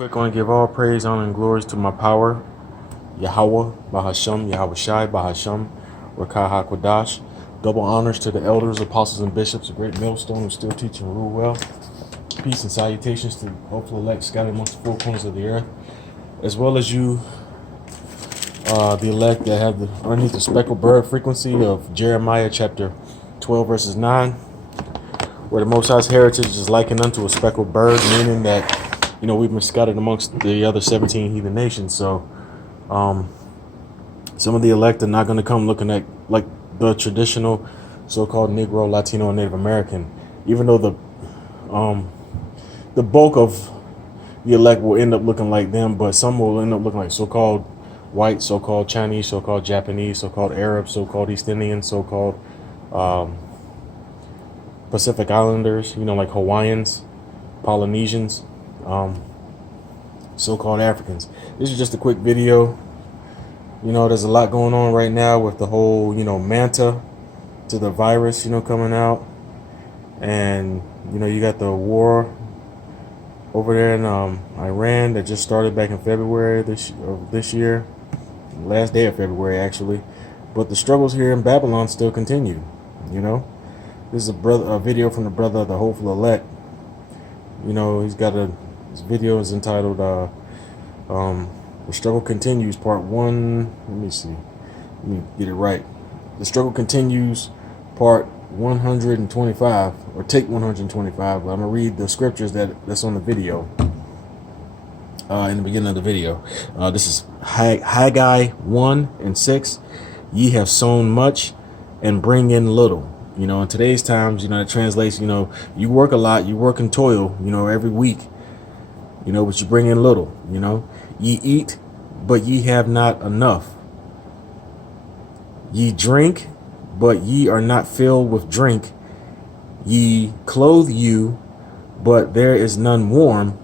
We're going to give all praise, honor, and glories to my power, Yahweh, Bahasham, Yahweh Shai, Bahasham, Rakah HaKodash. Double honors to the elders, apostles, and bishops, a great millstone who still teach and rule well. Peace and salutations to hopeful elect scattered amongst the four corners of the earth, as well as you, the elect that have underneath the speckled bird frequency of Jeremiah chapter 12, verses 9, where the Most High's heritage is likened unto a speckled bird, meaning that we've been scattered amongst the other 17 heathen nations. So some of the elect are not going to come looking at like the traditional so-called Negro, Latino, and Native American, even though the bulk of the elect will end up looking like them, but some will end up looking like so-called white, so-called Chinese, so-called Japanese, so-called Arab, so-called East Indian, so-called Pacific Islanders, like Hawaiians, Polynesians, so-called Africans. This is just a quick video. There's a lot going on right now with the whole, Manta to the virus, coming out. And, you got the war over there in Iran that just started back in February this year. Last day of February, actually. But the struggles here in Babylon still continue, This is a video from the brother of the hopeful elect. He's got his video is entitled The Struggle Continues, Part 1. Let me get it right. The Struggle Continues, Part 125, or take 125. But I'm going to read the scriptures that's on the video in the beginning of the video. This is Haggai 1 and 6. Ye have sown much and bring in little. In today's times, it translates, you work a lot, you work and toil, every week, but you bring in little, ye eat, but ye have not enough. Ye drink, but ye are not filled with drink. Ye clothe you, but there is none warm.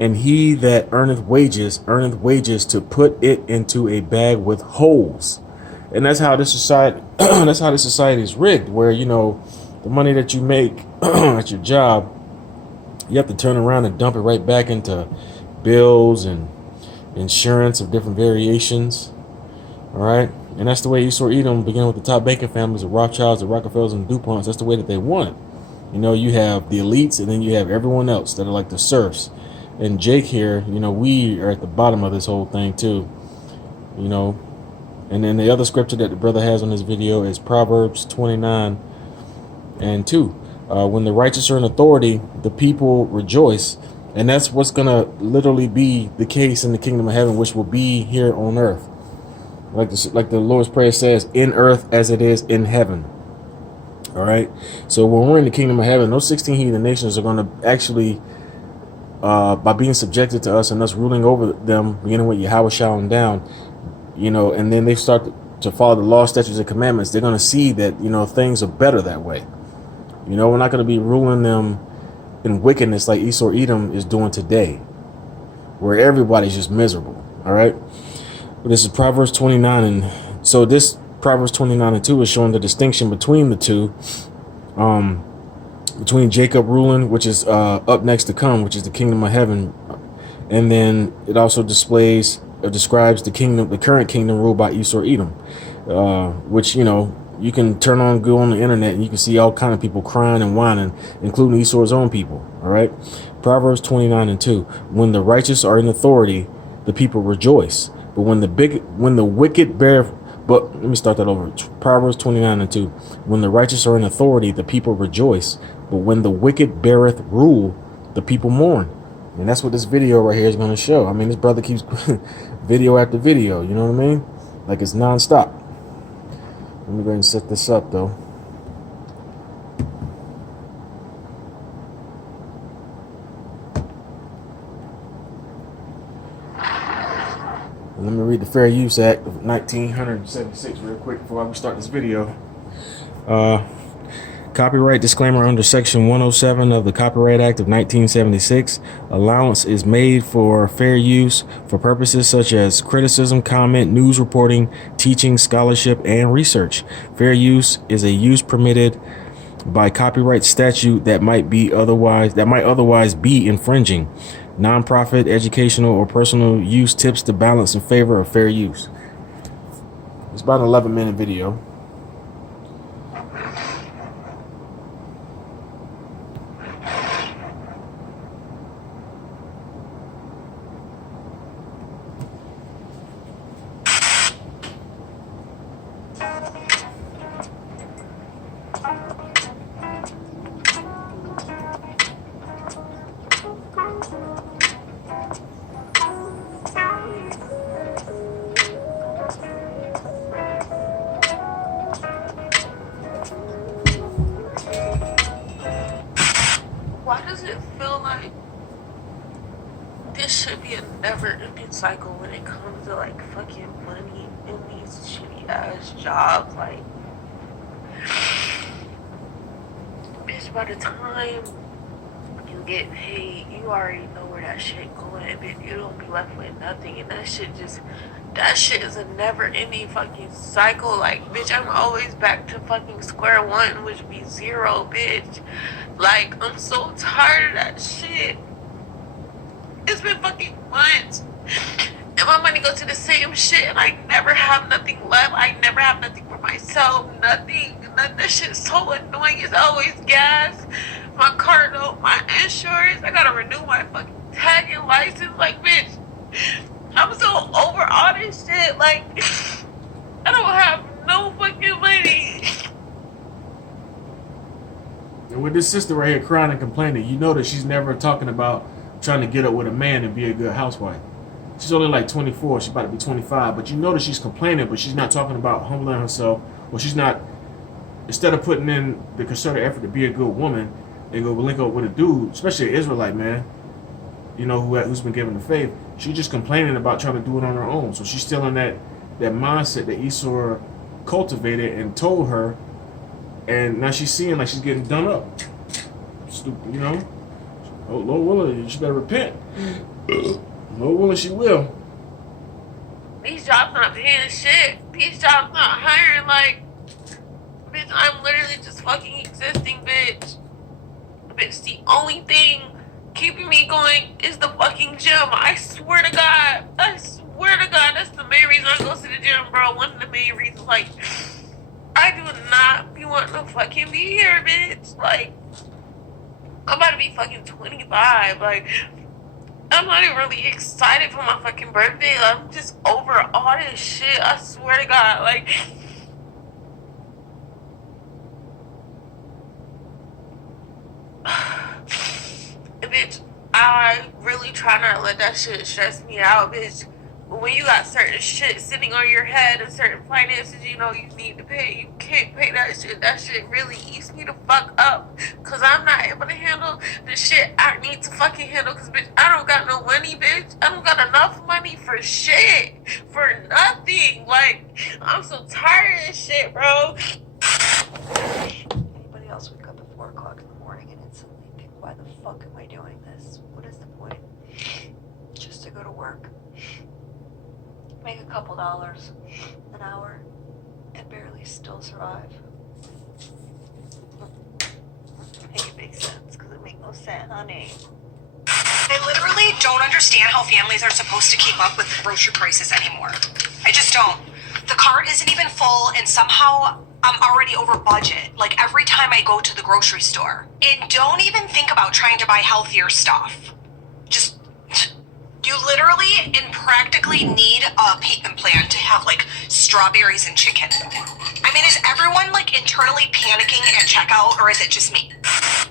And he that earneth wages to put it into a bag with holes. And that's how this society is rigged, where the money that you make at your job, you have to turn around and dump it right back into bills and insurance of different variations. All right, and that's the way Esau Edom, beginning with the top banking families, the Rothschilds, the Rockefellers, and the DuPonts. That's the way that they want it. You have the elites, and then you have everyone else that are like the serfs. And Jake here, we are at the bottom of this whole thing too. And then the other scripture that the brother has on this video is Proverbs 29 and 2. When the righteous are in authority, the people rejoice. And that's what's going to literally be the case in the kingdom of heaven, which will be here on earth. Like the Lord's Prayer says, in earth as it is in heaven. All right. So when we're in the kingdom of heaven, those 16 heathen nations are going to actually, by being subjected to us and us ruling over them, beginning with Yahweh shouting down, and then they start to follow the law, statutes, and commandments, they're going to see that, things are better that way. We're not going to be ruling them in wickedness like Esau Edom is doing today, where everybody's just miserable. All right. But this is Proverbs 29. And so this Proverbs 29 and 2 is showing the distinction between the two, between Jacob ruling, which is up next to come, which is the kingdom of heaven. And then it also describes the current kingdom ruled by Esau Edom, which, you can go on the internet and you can see all kind of people crying and whining, including Esau's own people. All right. Proverbs 29 and 2. When the righteous are in authority, the people rejoice. But let me start that over. Proverbs 29 and 2. When the righteous are in authority, the people rejoice. But when the wicked beareth rule, the people mourn. And that's what this video right here is going to show. I mean, this brother keeps video after video, you know what I mean? Like it's nonstop. Let me go ahead and set this up, though. And let me read the Fair Use Act of 1976 real quick before we start this video. Copyright disclaimer under Section 107 of the Copyright Act of 1976. Allowance is made for fair use for purposes such as criticism, comment, news reporting, teaching, scholarship, and research. Fair use is a use permitted by copyright statute that might otherwise be infringing. nonprofit, educational, or personal use tips to balance in favor of fair use. It's about an 11-minute video. Why does it feel like this should be a never-ending cycle when it comes to like fucking money in these shitty ass jobs? Like, bitch, by the time you get paid, you already know where that shit going, and bitch, you don't be left with nothing, and that shit is a never-ending fucking cycle. Like, bitch, I'm always back to fucking square one, which would be zero, bitch. Like, I'm so tired of that shit. It's been fucking months, and my money goes to the same shit, and I never have nothing left. I never have nothing for myself. Nothing. That shit's so annoying. It's always gas, my car note, my insurance. I gotta renew my fucking tag and license. Like, bitch, I'm so over all this shit. Like, I don't have no fucking money. And with this sister right here crying and complaining, you know that she's never talking about trying to get up with a man and be a good housewife. She's only like 24. She's about to be 25. But you know that she's complaining, but she's not talking about humbling herself. Or she's not, instead of putting in the concerted effort to be a good woman and go link up with a dude, especially an Israelite man, you know, who's been given the faith, she's just complaining about trying to do it on her own. So she's still in that mindset that Esau cultivated and told her. And now she's seeing like she's getting done up. Stupid, you know? Oh, Lord willing, she better repent. Lord willing, she will. These jobs not paying shit. These jobs not hiring. Like, bitch, I'm literally just fucking existing, bitch. Bitch, the only thing keeping me going is the fucking gym. I swear to God. I swear to God, that's the main reason I go to the gym, bro. One of the main reasons. Like, I do not be wanting to fucking be here, bitch. Like, I'm about to be fucking 25. Like, I'm not even really excited for my fucking birthday. I'm just over all this shit. I swear to God. Like, bitch, I really try not to let that shit stress me out, bitch. When you got certain shit sitting on your head and certain finances, you know, you need to pay, you can't pay that shit. That shit really eats me the fuck up. Cause I'm not able to handle the shit I need to fucking handle. Cause, bitch, I don't got no money, bitch. I don't got enough money for shit. For nothing. Like, I'm so tired of this shit, bro. Anybody else wake up at 4 o'clock in the morning and instantly think, why the fuck am I doing this? What is the point? Just to go to work, make a couple dollars an hour, and barely still survive. Make it make sense, because it make no sense, honey. I literally don't understand how families are supposed to keep up with grocery prices anymore. I just don't. The cart isn't even full, and somehow I'm already over budget, like every time I go to the grocery store. And don't even think about trying to buy healthier stuff. Just, you literally and practically need a payment plan to have like strawberries and chicken. I mean, is everyone like internally panicking at checkout, or is it just me?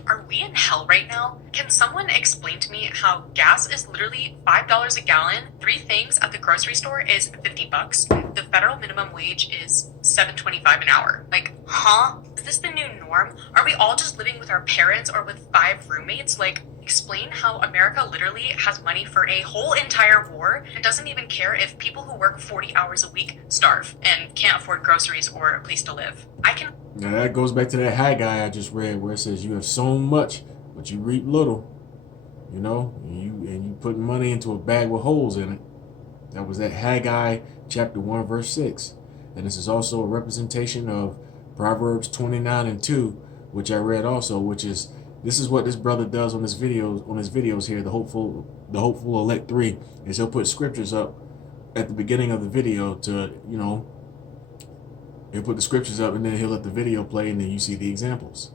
Are we in hell right now? Can someone explain to me how gas is literally $5 a gallon, 3 things at the grocery store is $50, the federal minimum wage is $7.25 an hour? Like, huh? Is this the new norm? Are we all just living with our parents or with 5 roommates? Like, explain how America literally has money for a whole entire war and doesn't even care if people who work 40 hours a week starve and can't afford groceries or a place to live. Now that goes back to that Haggai I just read where it says you have sown much, but you reap little. You know, and you put money into a bag with holes in it. That was that Haggai chapter 1 verse 6. And this is also a representation of Proverbs 29:2, which I read also, which is This is what this brother does on his videos here. The hopeful elect 3 is he'll put scriptures up at the beginning of the video to, you know, he'll put the scriptures up and then he'll let the video play and then you see the examples.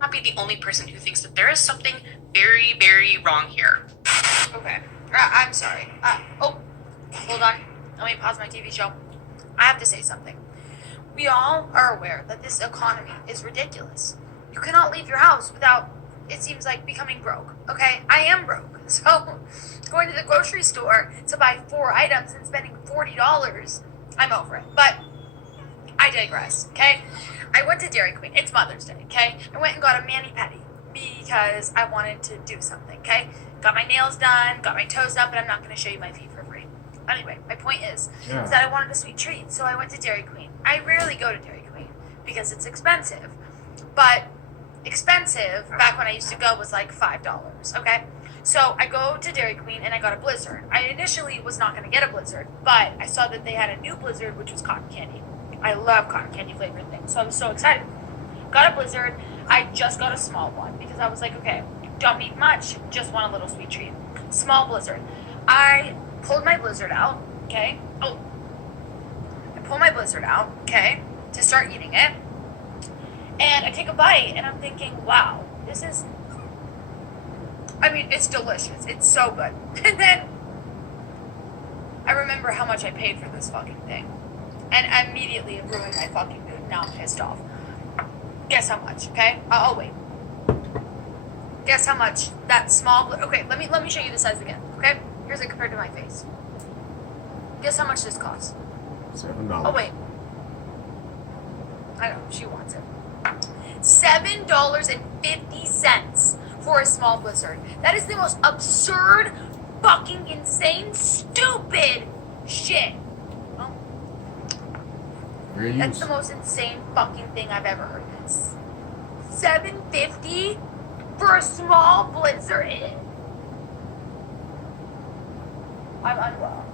Not be the only person who thinks that there is something very, very wrong here. Okay. I'm sorry. Oh, hold on. Let me pause my TV show. I have to say something. We all are aware that this economy is ridiculous. You cannot leave your house without, it seems like, becoming broke. Okay? I am broke. So, going to the grocery store to buy 4 items and spending $40, I'm over it. But I digress, okay? I went to Dairy Queen. It's Mother's Day, okay? I went and got a mani-pedi because I wanted to do something, okay? Got my nails done, got my toes done, but I'm not going to show you my feet for free. Anyway, my point is that I wanted a sweet treat, so I went to Dairy Queen. I rarely go to Dairy Queen because it's expensive. But expensive, back when I used to go, was like $5, okay? So I go to Dairy Queen and I got a Blizzard. I initially was not going to get a Blizzard, but I saw that they had a new Blizzard, which was cotton candy. I love cotton candy flavored things, so I was so excited. Got a Blizzard. I just got a small one because I was like, okay, don't need much, just want a little sweet treat. Small Blizzard. I pulled my Blizzard out, okay? Oh, I pull my Blizzard out, okay, to start eating it. And I take a bite and I'm thinking, wow, this is, I mean, it's delicious. It's so good. And then I remember how much I paid for this fucking thing. And immediately it ruined my fucking mood. Now I'm pissed off. Guess how much, okay? I'll wait. Guess how much that small, okay, let me show you the size again, okay? Here's it compared to my face. Guess how much this costs? $7. Oh, wait. I know, she wants it. $7.50 for a small Blizzard. That is the most absurd, fucking insane, stupid shit. Oh. That's the most insane fucking thing I've ever heard. $7.50 for a small Blizzard. I'm unwell.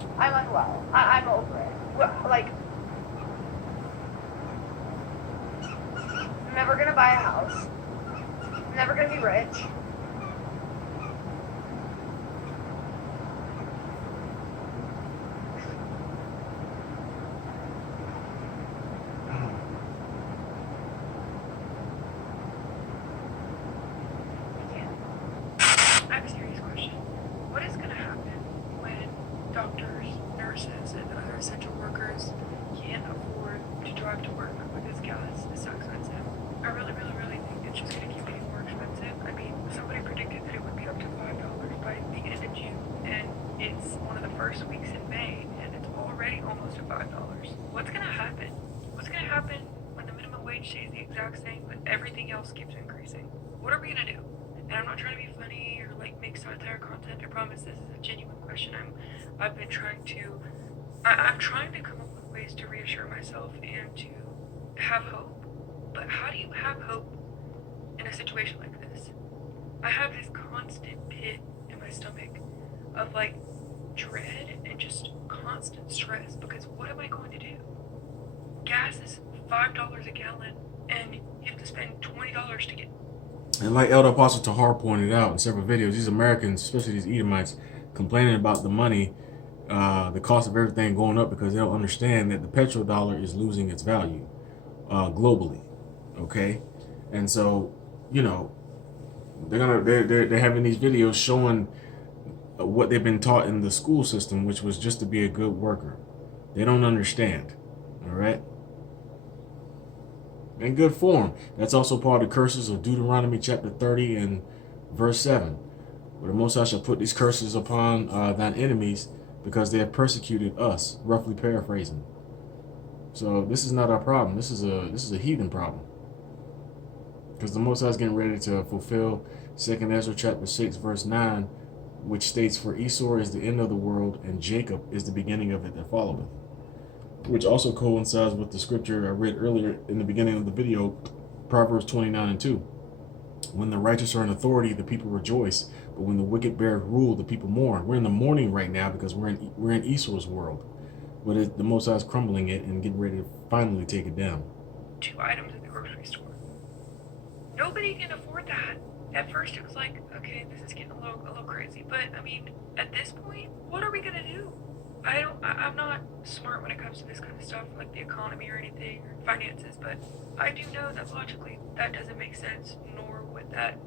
I'm over it. Like, I'm never gonna buy a house. I'm never gonna be rich. I have a serious question. What is going to happen when doctors, nurses, and other essential workers can't afford to drive to work because gas is so expensive? I really, really, really think it's just going to keep getting more expensive. I mean, somebody predicted that it would be up to $5 by the end of June, and it's one of the first weeks in May, and it's already almost at $5. What's going to happen? What's going to happen when the minimum wage stays the exact same, but everything else keeps increasing? What are we going to do? And I'm not trying to be funny or like make satire content. I promise this is a genuine question. I'm trying to come up with ways to reassure myself and to have hope. But how do you have hope in a situation like this? I have this constant pit in my stomach of like dread and just constant stress because what am I going to do? Gas is $5 a gallon and you have to spend $20 to get. And like Elder Apostle Tahar pointed out in several videos, these Americans, especially these Edomites, complaining about the money, the cost of everything going up because they don't understand that the petrodollar is losing its value globally. Okay, and so you know they're having these videos showing what they've been taught in the school system, which was just to be a good worker. They don't understand. All right. In good form. That's also part of the curses of Deuteronomy chapter 30 and verse 7. Where the Most High shall put these curses upon thine enemies because they have persecuted us, roughly paraphrasing. So this is not our problem. This is a heathen problem. Because the Most High is getting ready to fulfill 2 Ezra chapter 6 verse 9, which states, for Esau is the end of the world, and Jacob is the beginning of it that followeth. Which also coincides with the scripture I read earlier in the beginning of the video, Proverbs 29:2. When the righteous are in authority, the people rejoice, but when the wicked bear rule, the people mourn. We're in the mourning right now because we're in Esau's world, but the Most High is crumbling it and getting ready to finally take it down. 2 items at the grocery store. Nobody can afford that. At first it was like, okay, this is getting a little crazy, but I mean, at this point, what are we gonna do? I'm not smart when it comes to this kind of stuff, like the economy or anything, or finances, but I do know that logically that doesn't make sense, nor would that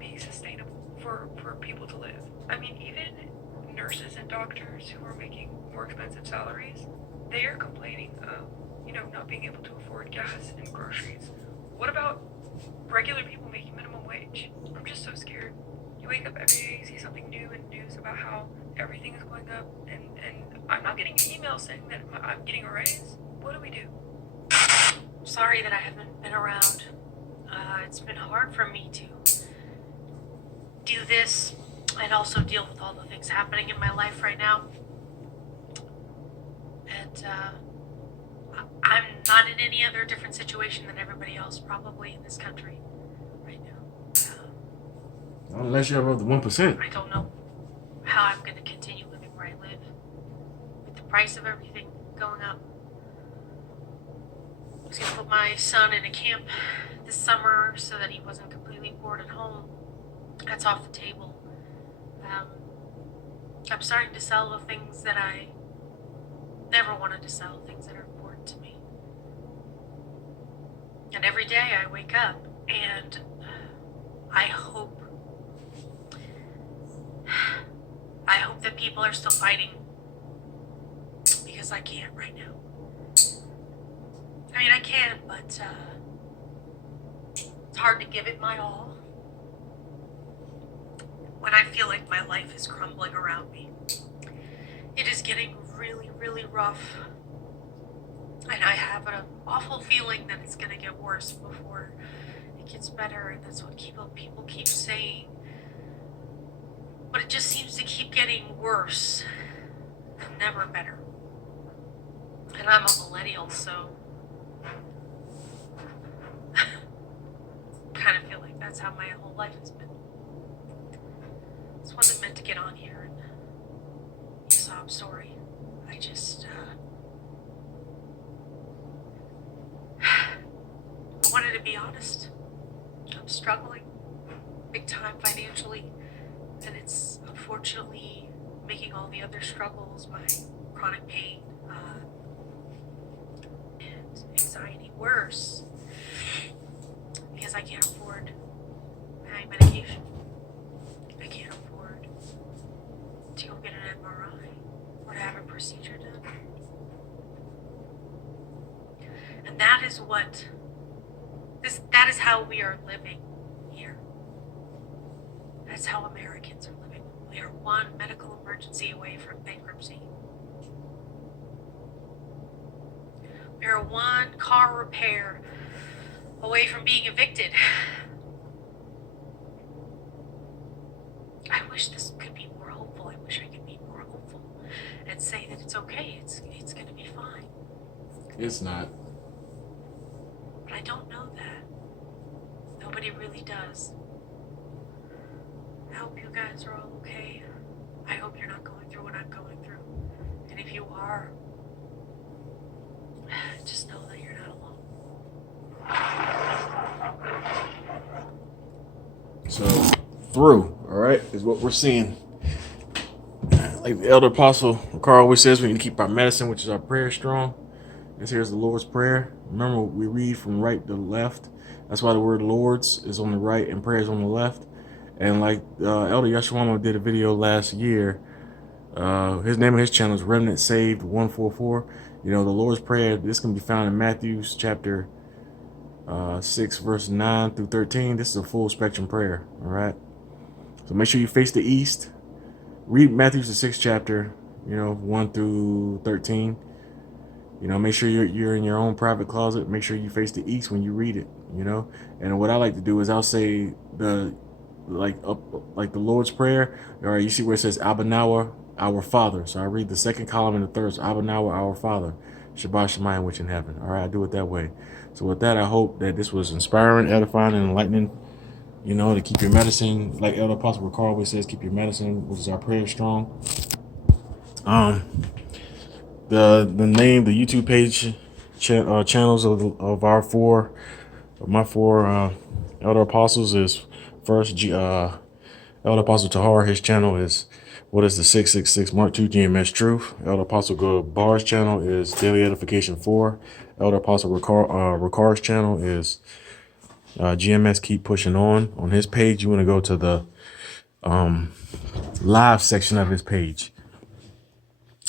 be sustainable for people to live. I mean, even nurses and doctors who are making more expensive salaries, they are complaining of, not being able to afford gas and groceries. What about regular people making minimum wage? I'm just so scared. You wake up every day, you see something new in the news about how everything is going up, and I'm not getting an email saying that I'm getting a raise. What do we do? Sorry that I haven't been around. It's been hard for me to do this and also deal with all the things happening in my life right now. And I'm not in any other different situation than everybody else probably in this country right now. Unless you're above the 1%. I don't know how I'm going to continue living where I live with the price of everything going up. I was going to put my son in a camp this summer so that he wasn't completely bored at home. That's off the table. I'm starting to sell the things that I never wanted to sell, things that are important to me. And every day I wake up and I hope that people are still fighting, because I can't right now. I mean, I can, but it's hard to give it my all when I feel like my life is crumbling around me. It is getting really, really rough. And I have an awful feeling that it's going to get worse before it gets better. And that's what people keep saying. But it just seems to keep getting worse and never better. And I'm a millennial, so kind of feel like that's how my whole life has been. This wasn't meant to get on here and sob story. I just I wanted to be honest. I'm struggling big time financially, and it's unfortunately making all the other struggles, my chronic pain and anxiety, worse, because I can't afford my medication. I can't afford to go get an MRI or to have a procedure done. And that is how we are living here. That's how Americans are living. We are one medical emergency away from bankruptcy. We are one car repair away from being evicted. I wish this could be more hopeful. I wish I could be more hopeful and say that it's okay. It's going to be fine. It's not. But I don't know that. Nobody really does. I hope you guys are all okay. I hope you're not going through what I'm going through. And if you are, just know that you're not alone. So, through, all right, is what we're seeing. Like the elder apostle Carl always says, we need to keep our medicine, which is our prayer, strong. This here's the Lord's Prayer. Remember, we read from right to left. That's why the word Lord's is on the right and prayer is on the left. And like Elder SHALAWAM did a video last year. His name of his channel is Remnant Saved 144. The Lord's Prayer, this can be found in Matthew chapter 6, verse 9 through 13. This is a full spectrum prayer, all right? So make sure you face the east. Read Matthew the 6th chapter, 1 through 13. Make sure you're in your own private closet. Make sure you face the east when you read it, And what I like to do is I'll say the Lord's Prayer. All right, you see where it says Abba Nawa, our Father. So I read the second column and the third. So Abba Nawa, our Father. Shabbat Shemayim, which in heaven. All right, I do it that way. So with that, I hope that this was inspiring, edifying, and enlightening. To keep your medicine, like Elder Apostle Carl always says, keep your medicine, which is our prayer, strong. The name, the YouTube page channels of my four Elder Apostles is first. Elder Apostle Tahar, his channel is what is the 666 Mark 2 GMS Truth. Elder Apostle Bar's channel is Daily Edification 4. Elder Apostle Ricard's channel is GMS Keep Pushing On his page. You want to go to the live section of his page.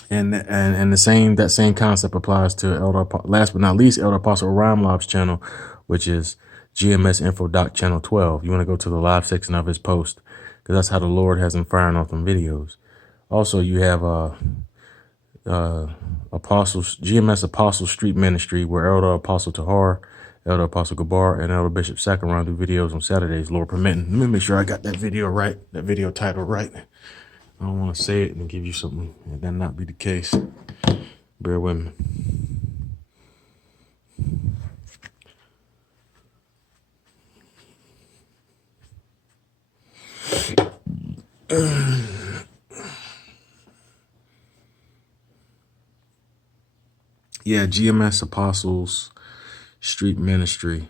And that same concept applies to last but not least, Elder Apostle Rhyme Lob's channel, which is GMS Info Doc channel 12. You want to go to the live section of his post, because that's how the Lord has him firing off them videos. Also, you have GMS Apostle Street Ministry, where Elder Apostle Tahar, Elder Apostle Gabar, and Elder Bishop Sakaran do videos on Saturdays, Lord permitting. Let me make sure I got that video right, that video title right. I don't want to say it and give you something and that not be the case. Bear with me. Yeah, GMS Apostles Street Ministry.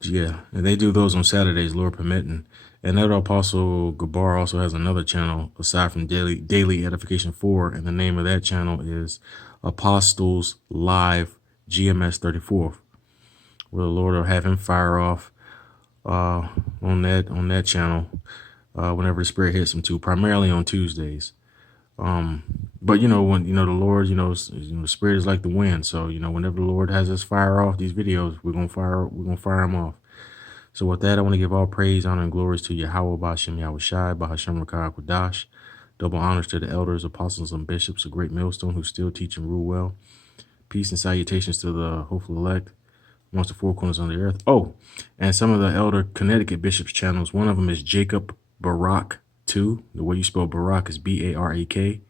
Yeah, and they do those on Saturdays, Lord permitting. And Elder Apostle Gabar also has another channel aside from Daily Edification 4, and the name of that channel is Apostles Live GMS 34, where the Lord will have him fire off on that channel whenever the Spirit hits him too, primarily on Tuesdays. But when the Lord, the Spirit is like the wind. So whenever the Lord has us fire off these videos, we're gonna fire them off. So with that, I want to give all praise, honor, and glories to Yahweh Bashem Yahweh Shai, Bahashem Rakah Kodash. Double honors to the elders, apostles, and bishops, a great millstone who still teach and rule well. Peace and salutations to the hopeful elect amongst the four corners on the earth. Oh, and some of the elder Connecticut bishops' channels. One of them is Jacob Barak 2. The way you spell Barak is Barak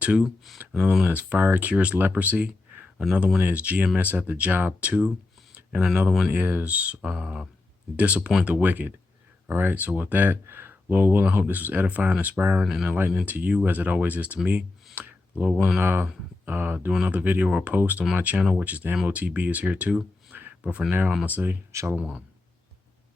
2. Another one is Fire Cures Leprosy. Another one is GMS at the Job 2. And another one is Disappoint the Wicked. All right, so with that, Lord willing, I hope this was edifying, inspiring, and enlightening to you as it always is to me. Lord willing, I'll do another video or post on my channel, which is the MOTB is here too. But for now, I'm going to say Shalawam.